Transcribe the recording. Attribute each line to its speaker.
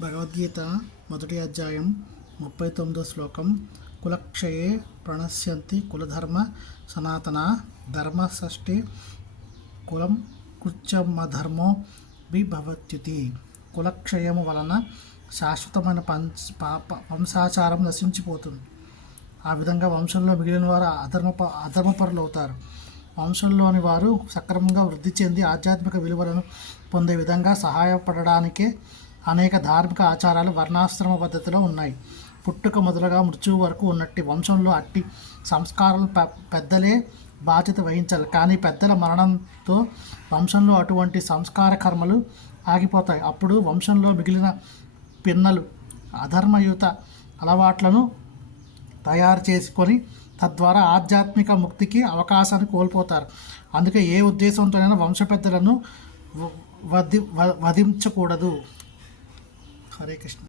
Speaker 1: భగవద్గీత మొదటి అధ్యాయం ముప్పై తొమ్మిదో శ్లోకం. కులక్షయే ప్రణశ్యంతి కులధర్మ సనాతన ధర్మ షష్ఠి కులం కృత్యమధర్మో విభవత్యుతి. కులక్షయము వలన శాశ్వతమైన పంచ పాప వంశాచారం నశించిపోతుంది. ఆ విధంగా వంశంలో మిగిలిన వారు అధర్మ అధర్మపరులు అవుతారు వంశంలోని వారు సక్రమంగా వృద్ధి చెంది ఆధ్యాత్మిక విలువలను పొందే విధంగా సహాయపడడానికే అనేక ధార్మిక ఆచారాలు వర్ణాశ్రమ పద్ధతిలో ఉన్నాయి. పుట్టుక మొదలుగా మృత్యువు వరకు ఉన్నట్టు వంశంలో అట్టి సంస్కారాలు పె- పెద్దలే బాధ్యత వహించాలి. కానీ పెద్దల మరణంతో వంశంలో అటువంటి సంస్కార కర్మలు ఆగిపోతాయి. అప్పుడు వంశంలో మిగిలిన పిన్నలు అధర్మయుత అలవాట్లను తయారు చేసుకొని తద్వారా ఆధ్యాత్మిక ముక్తికి అవకాశాన్ని కోల్పోతారు. అందుకే ఏ ఉద్దేశంతోనైనా వంశ పెద్దలను వధి వ- వధించకూడదు. हरे कृष्ण।